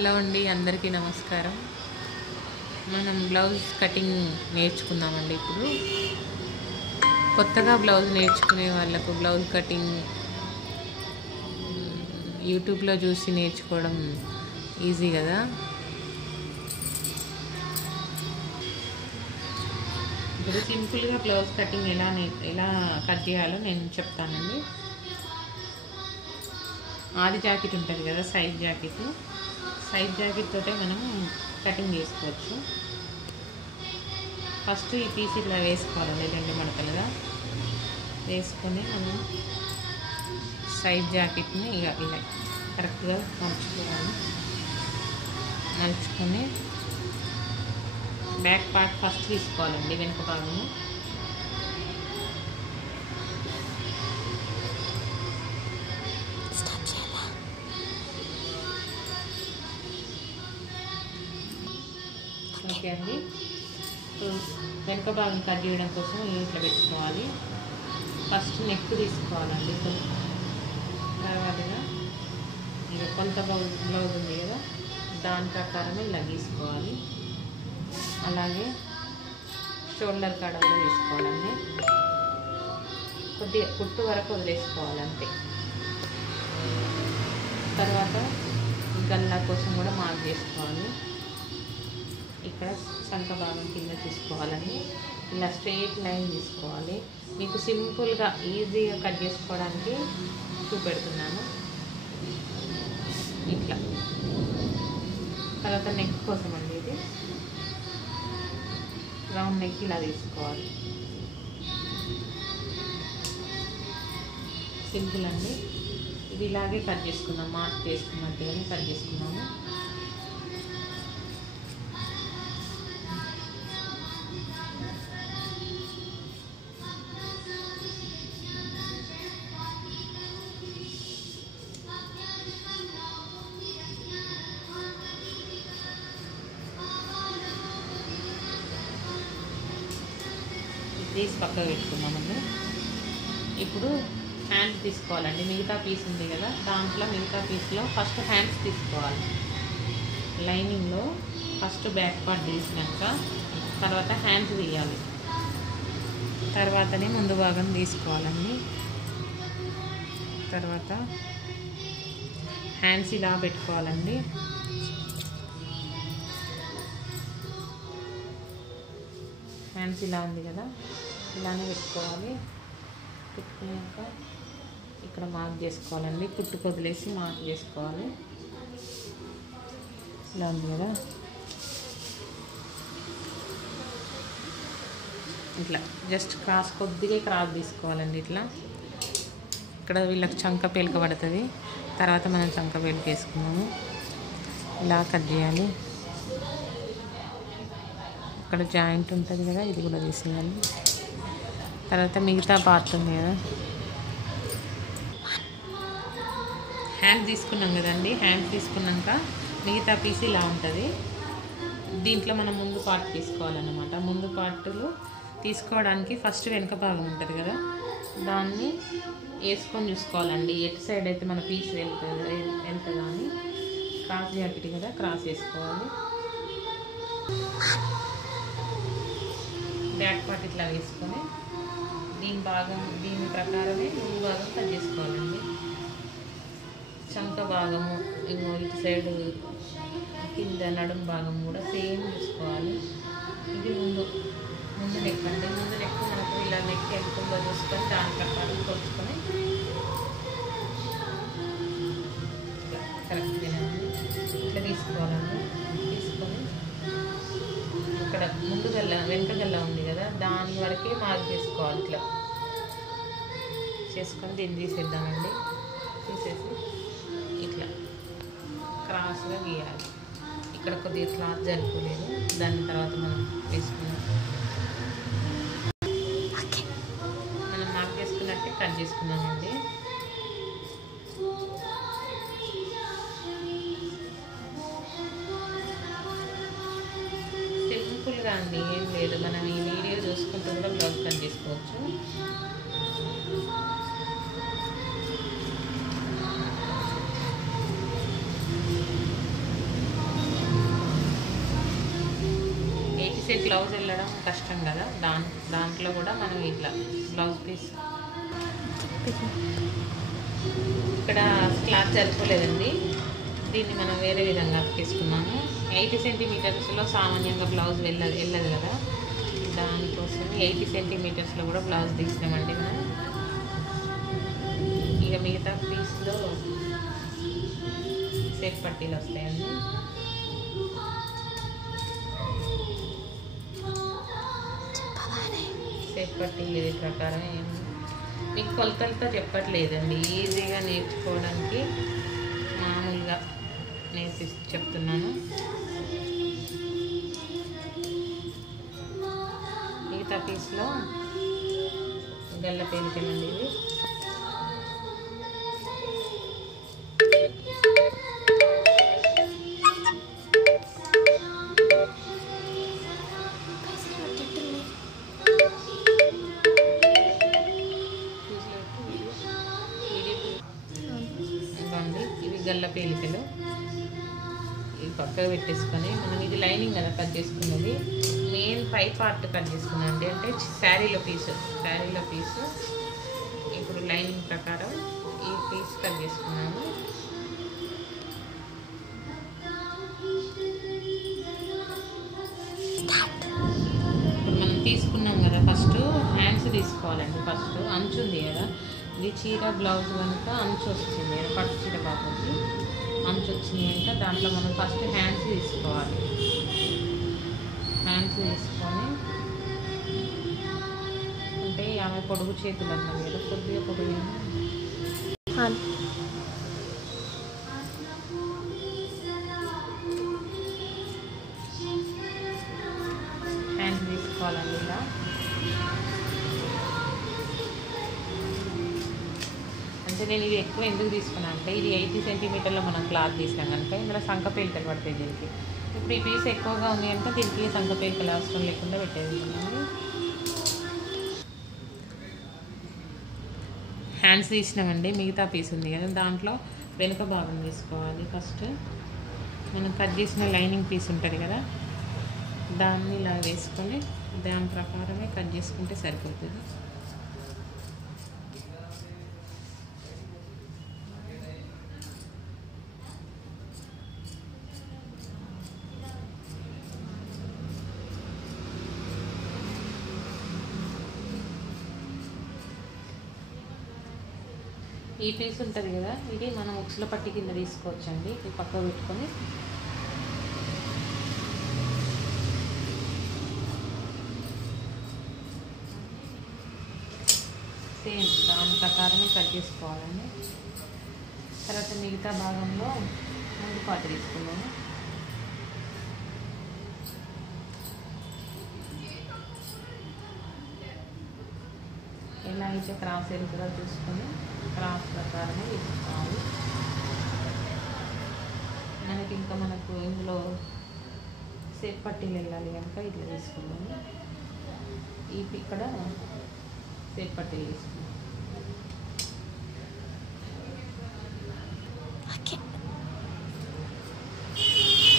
Hello అండి, అందరికీ నమస్కారం. మనం బ్లౌజ్ కటింగ్ నేర్చుకుందామండి. ఇప్పుడు కొత్తగా బ్లౌజ్ నేర్చుకునే వాళ్ళకు బ్లౌజ్ కటింగ్ యూట్యూబ్లో చూసి నేర్చుకోవడం ఈజీ కదా. ఇప్పుడు సింపుల్గా బ్లౌజ్ కటింగ్ ఎలా కట్ చేయాలో నేను చెప్తానండి. ఆది జాకెట్ ఉంటుంది కదా, సైడ్ జాకెట్ తోటే మనం కటింగ్ చేసుకోవచ్చు. ఫస్ట్ ఈ పీస్ ఇట్లా వేసుకోవాలండి, 2 మడతలుగా వేసుకొని మనం సైడ్ జాకెట్ని ఇలా కరెక్ట్గా మలుచుకొని బ్యాక్ పార్ట్ ఫస్ట్ తీసుకోవాలండి, వెనుక భాగము. ఓకే అండి, వెనుక భాగం కట్ చేయడం కోసం ఇట్లా పెట్టుకోవాలి. ఫస్ట్ నెక్ తీసుకోవాలండి, తర్వాతగా ఇక కొంత బ్లౌజ్ ఉంది కదా, దాని ప్రకారమే ఇలా తీసుకోవాలి. అలాగే షోల్డర్ కాడ కూడా తీసుకోవాలండి, కొద్దిగా కుట్టు వరకు వదిలేసుకోవాలి అంతే. తర్వాత గల్లా కోసం కూడా మార్క్ చేసుకోవాలి. ఇక్కడ చంక భాగం కింద తీసుకోవాలండి, ఇలా స్ట్రెయిట్ లైన్ తీసుకోవాలి. మీకు సింపుల్గా ఈజీగా కట్ చేసుకోవడానికి చూపెడుతున్నాను. ఇట్లా తర్వాత నెక్ కోసం అండి, ఇది రౌండ్ నెక్ ఇలా తీసుకోవాలి. సింపుల్ అండి, ఇది ఇలాగే కట్ చేసుకుందాం, మార్క్ చేసుకున్నట్టుగానే కట్ చేసుకున్నాము. తీసి పక్కకు పెట్టుకున్నామండి. ఇప్పుడు హ్యాండ్స్ తీసుకోవాలండి, మిగతా పీస్ ఉంది కదా, మిగతా పీస్లో ఫస్ట్ హ్యాండ్స్ తీసుకోవాలి. లైనింగ్లో ఫస్ట్ బ్యాక్ పార్ట్ తీసినాక తర్వాత హ్యాండ్స్ తీయాలి, తర్వాతనే ముందు భాగం తీసుకోవాలండి. తర్వాత హ్యాండ్స్ ఇలా పెట్టుకోవాలండి. హ్యాండ్స్ ఇలా ఉంది కదా, ఇలానే పెట్టుకోవాలి. పెట్టుకున్నాక ఇక్కడ మార్క్ చేసుకోవాలండి, కుట్టుకు వదిలేసి మార్క్ చేసుకోవాలి. ఇలా ఉంది కదా, ఇట్లా జస్ట్ కొద్దిగా క్రాస్ తీసుకోవాలండి. ఇట్లా ఇక్కడ వీళ్ళకి చంక పేలిక పడుతుంది, తర్వాత మనం చంక పేలిక వేసుకున్నాము. ఇలా కట్ చేయాలి. ఇక్కడ జాయింట్ ఉంటుంది కదా, ఇది కూడా తీసేయాలి. తర్వాత మిగతా పార్ట్ ఉంది కదా, హ్యాండ్ తీసుకున్నాం కదండి. హ్యాండ్ తీసుకున్నాక మిగతా పీస్ ఇలా ఉంటుంది. దీంట్లో మనం ముందు పార్ట్ తీసుకోవాలన్నమాట. ముందు పార్టులు తీసుకోవడానికి ఫస్ట్ వెనుక భాగం ఉంటుంది కదా, దాన్ని వేసుకొని చూసుకోవాలండి. ఎటు సైడ్ అయితే మన పీస్ వెళ్తుందా అని. క్రాస్ జాకెట్ కదా, క్రాస్ వేసుకోవాలి. బ్యాక్ పార్ట్ ఇట్లా వేసుకొని దీని ప్రకారమే ముందు భాగం కట్ చేసుకోవాలండి. చంక భాగము ఇటు సైడ్ కింద నడుము భాగం కూడా సేమ్ చూసుకోవాలి. ఇది ముందు నెక్ అండి. ముందు నెక్ మనకు ఇలా నెక్ ఎంతుందో చూసుకొని దాని ప్రకారం కొలుచుకొని కరెక్ట్గా ఇట్లా తీసుకోవాలండి. తీసుకొని ఇక్కడ వెనక గల్ల ఉంది కదా, దాని వరకే మార్క్ చేసుకోవాలి. ఇట్లా చేసుకొని దీన్ని తీసేద్దామండి. తీసేసి ఇట్లా క్రాస్గా గీయాలి. ఇక్కడ కొద్దిగా క్లాత్ సరిపోలేదు, దాని తర్వాత మనం వేసుకున్నాం. మనం మార్క్ చేసుకున్నట్టే కట్ చేసుకున్నామండి. సింపుల్గా అండి, ఏం లేదు. మనం ఈ వీడియో చూసుకుంటూ కూడా బ్లౌజ్ కట్ చేసుకోవచ్చు. బ్లౌజ్ వెళ్ళడం కష్టం కదా, దాంట్లో కూడా మనం ఇట్లా బ్లౌజ్ పీస్ ఇక్కడ క్లాత్ సరిపోలేదండి, దీన్ని మనం వేరే విధంగా తీసుకున్నాము. 80 సెంటీమీటర్స్లో సామాన్యంగా బ్లౌజ్ వెళ్ళదు కదా, దానికోసం 80 సెంటీమీటర్స్లో కూడా బ్లౌజ్ తీసినామండి మనం. ఇక మిగతా పీస్లో సేఫ్ పట్టీలు వస్తాయండి. సేఫ్ పట్టీలు ఇది ప్రకారం మీకు కొలతలతో చెప్పట్లేదండి, ఈజీగా నేర్చుకోవడానికి మామూలుగా చెప్తున్నాను. మిగతా పీస్లో గల్ల పేలికలండి ఇవి. గల్ల పేలికలు ఇవి పక్కకు పెట్టేసుకొని మనం ఇది లైనింగ్ కదా కట్ చేసుకున్నది, మెయిన్ పై పార్ట్ కట్ చేసుకున్నాండి, అంటే శారీలో పీసు ఇప్పుడు లైనింగ్ ప్రకారం ఈ పీస్ కట్ చేసుకున్నాము. ఇప్పుడు మనం తీసుకున్నాం కదా, ఫస్ట్ హ్యాండ్స్ తీసుకోవాలండి. ఫస్ట్ అంచు ఉంది కదా, ఇది చీర బ్లౌజ్ కనుక అంచు వచ్చింది కదా, పట్టు చీర కాబట్టి అంచు వచ్చింది కనుక దాంట్లో మనం ఫస్ట్ హ్యాండ్స్ తీసుకోవాలి. హ్యాండ్స్ తీసుకొని అంటే ఆమె పొడుగు చేతులు అన్నాం కదా, కొద్దిగా పొడుగు హ్యాండ్స్ తీసుకోవాలండి. ఇలా అంటే నేను ఇది ఎక్కువ ఎందుకు తీసుకున్నాను అంటే, ఇది 80 సెంటీమీటర్లో మనం క్లాత్ తీసినాం కనుక ఇందులో సంక పేలికలు పడతాయి దీనికి. ఇప్పుడు ఈ పీస్ ఎక్కువగా ఉంది కనుక దీనికి సంక పేలికలు అవసరం లేకుండా పెట్టేది. హ్యాండ్స్ తీసినామండి, మిగతా పీస్ ఉంది కదా దాంట్లో వెనుక భాగం తీసుకోవాలి. ఫస్ట్ మనం కట్ చేసిన లైనింగ్ పీస్ ఉంటుంది కదా, దాన్ని ఇలా వేసుకొని దాని ప్రకారమే కట్ చేసుకుంటే సరిపోతుంది. ఈ పీస్ ఉంటుంది కదా, ఇది మనం ఉక్సుల పట్టి కింద తీసుకోవచ్చండి. ఇది పక్కకు పెట్టుకొని సేమ్ దాని ప్రకారమే కట్ చేసుకోవాలండి. తర్వాత మిగతా భాగంలో ముందు పాటు తీసుకున్నాము. ఎలా అయితే క్రాస్ వెళ్తుందో చూసుకొని క్రాస్ ప్రకారమే తీసుకోవాలి. మనకు ఇందులో సేఫ్ పట్టీలు వెళ్ళాలి కనుక ఇట్లా తీసుకున్నాము. ఇక్కడ సేఫ్ పట్టీలు తీసుకున్నాం.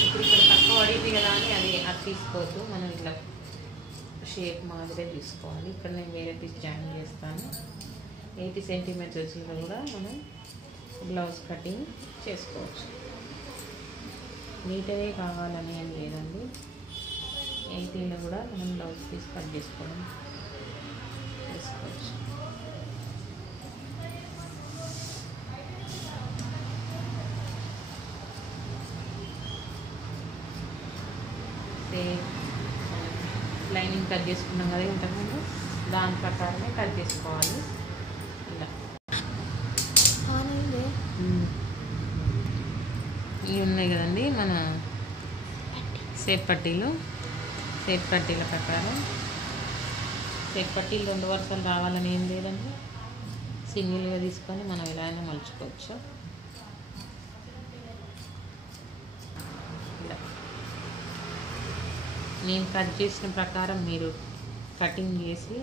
ఇప్పుడు ఇక్కడ తక్కువ పడింది కదా అని అది తీసుకోవద్దు, మనం ఇట్లా షేప్ మాదిరే తీసుకోవాలి. ఇక్కడ నేను వేరే పీస్ జాయిన్ చేస్తాను. 80 సెంటీమీటర్స్లో కూడా మనం బ్లౌజ్ కటింగ్ చేసుకోవచ్చు. నీట్గా కావాలని ఏం లేదండి, 80లో కూడా మనం బ్లౌజ్ పీస్ కట్ చేసుకోవచ్చు. లైనింగ్ కట్ చేసుకున్నాం కదా ఇంతకుముందు, దాని ప్రకారమే కట్ చేసుకోవాలి. ఇలా ఇవి ఉన్నాయి కదండి మన సేఫ్ పట్టీల ప్రకారం. సేఫ్ పట్టీలు 2 వరుసలు రావాలని ఏం లేదండి, సింగిల్గా తీసుకొని మనం ఎలా అయినా మలుచుకోవచ్చు. ఇలా నేను కట్ చేసిన ప్రకారం మీరు కటింగ్ చేసి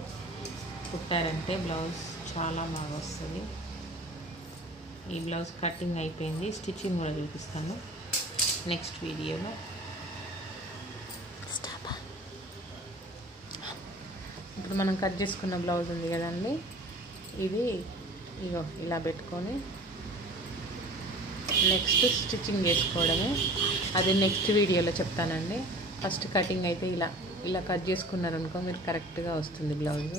కుట్టారంటే బ్లౌజ్ చాలా బాగా వస్తుంది. ఈ బ్లౌజ్ కటింగ్ అయిపోయింది, స్టిచ్చింగ్ కూడా చూపిస్తాను నెక్స్ట్ వీడియోలో. ఇప్పుడు మనం కట్ చేసుకున్న బ్లౌజ్ ఉంది కదండి, ఇది ఇగో ఇలా పెట్టుకొని నెక్స్ట్ స్టిచ్చింగ్ చేసుకోవడమే. అది నెక్స్ట్ వీడియోలో చెప్తానండి. ఫస్ట్ కటింగ్ అయితే ఇలా కట్ చేసుకున్నారనుకో మీరు కరెక్ట్గా వస్తుంది బ్లౌజ్.